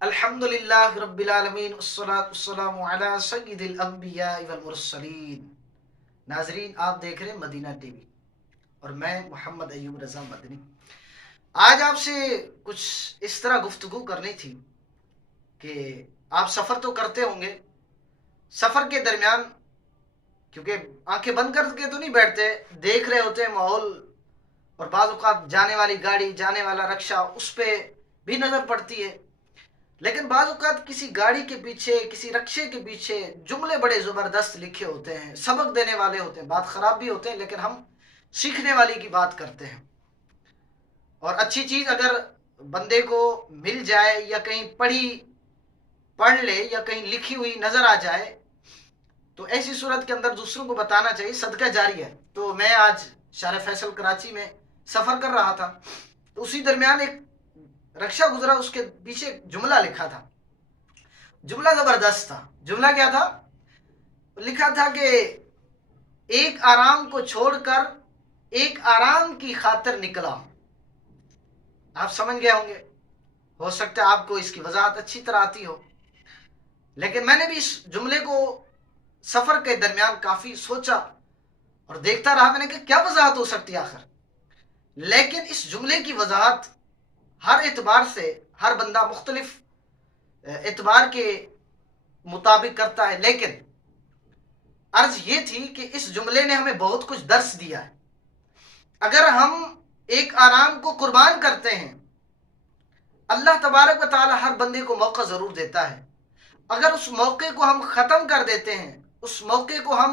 الحمدللہ رب العالمین والصلاة والسلام علی سید الانبیاء والمرسلین۔ ناظرین، آپ دیکھ رہے ہیں مدینہ ٹی وی اور میں محمد ایوب رضا مدنی۔ آج آپ سے کچھ اس طرح گفتگو کرنی تھی کہ آپ سفر تو کرتے ہوں گے، سفر کے درمیان کیونکہ آنکھیں بند کر کے تو نہیں بیٹھتے، دیکھ رہے ہوتے ہیں ماحول، اور بعض اوقات جانے والی گاڑی، جانے والا رکشہ، اس پہ بھی نظر پڑتی ہے۔ لیکن بعض اوقات کسی گاڑی کے پیچھے، کسی رکشے کے پیچھے جملے بڑے زبردست لکھے ہوتے ہیں، سبق دینے والے ہوتے ہیں، بات خراب بھی ہوتے ہیں، لیکن ہم سیکھنے والی کی بات کرتے ہیں۔ اور اچھی چیز اگر بندے کو مل جائے یا کہیں پڑھ لے یا کہیں لکھی ہوئی نظر آ جائے تو ایسی صورت کے اندر دوسروں کو بتانا چاہیے، صدقہ جاری ہے۔ تو میں آج شارع فیصل کراچی میں سفر کر رہا تھا، تو اسی درمیان ایک رکشہ گزرا، اس کے پیچھے جملہ لکھا تھا، جملہ زبردست تھا۔ جملہ کیا تھا؟ لکھا تھا کہ ایک آرام کو چھوڑ کر ایک آرام کی خاطر نکلا۔ آپ سمجھ گئے ہوں گے، ہو سکتا ہے آپ کو اس کی وضاحت اچھی طرح آتی ہو، لیکن میں نے بھی اس جملے کو سفر کے درمیان کافی سوچا اور دیکھتا رہا، میں نے کہا کیا وضاحت ہو سکتی ہے آخر۔ لیکن اس جملے کی وضاحت ہر اعتبار سے ہر بندہ مختلف اعتبار کے مطابق کرتا ہے، لیکن عرض یہ تھی کہ اس جملے نے ہمیں بہت کچھ درس دیا ہے۔ اگر ہم ایک آرام کو قربان کرتے ہیں، اللہ تبارک و تعالی ہر بندے کو موقع ضرور دیتا ہے، اگر اس موقع کو ہم ختم کر دیتے ہیں، اس موقع کو ہم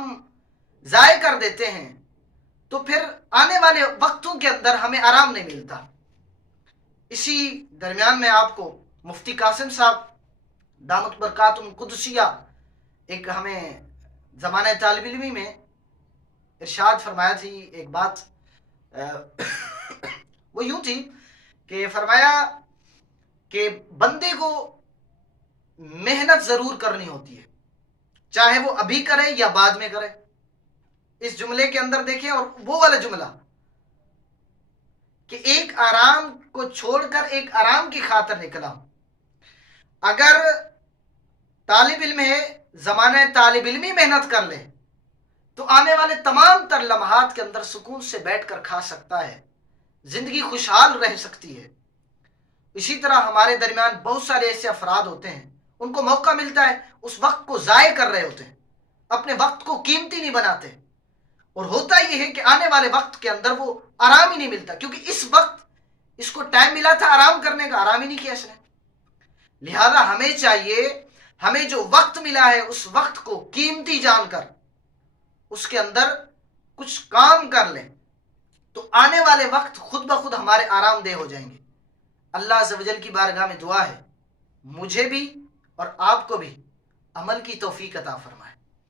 ضائع کر دیتے ہیں، تو پھر آنے والے وقتوں کے اندر ہمیں آرام نہیں ملتا۔ اسی درمیان میں آپ کو مفتی قاسم صاحب دامت برکاتہم القدسیہ ایک ہمیں زمانہ طالب علمی میں ارشاد فرمایا تھی ایک بات، وہ یوں تھی کہ فرمایا کہ بندے کو محنت ضرور کرنی ہوتی ہے، چاہے وہ ابھی کرے یا بعد میں کرے۔ اس جملے کے اندر دیکھیں، اور وہ والا جملہ کہ ایک آرام کو چھوڑ کر ایک آرام کی خاطر نکلا۔ اگر طالب علم ہے، زمانہ طالب علمی محنت کر لے تو آنے والے تمام تر لمحات کے اندر سکون سے بیٹھ کر کھا سکتا ہے، زندگی خوشحال رہ سکتی ہے۔ اسی طرح ہمارے درمیان بہت سارے ایسے افراد ہوتے ہیں، ان کو موقع ملتا ہے، اس وقت کو ضائع کر رہے ہوتے ہیں، اپنے وقت کو قیمتی نہیں بناتے، اور ہوتا یہ ہے کہ آنے والے وقت کے اندر وہ آرام ہی نہیں ملتا، کیونکہ اس وقت اس کو ٹائم ملا تھا آرام کرنے کا، آرام ہی نہیں کیا اس نے۔ لہذا ہمیں چاہیے، ہمیں جو وقت ملا ہے اس وقت کو قیمتی جان کر اس کے اندر کچھ کام کر لیں، تو آنے والے وقت خود بخود ہمارے آرام دہ ہو جائیں گے۔ اللہ عز و جل کی بارگاہ میں دعا ہے مجھے بھی اور آپ کو بھی عمل کی توفیق عطا فرمائے۔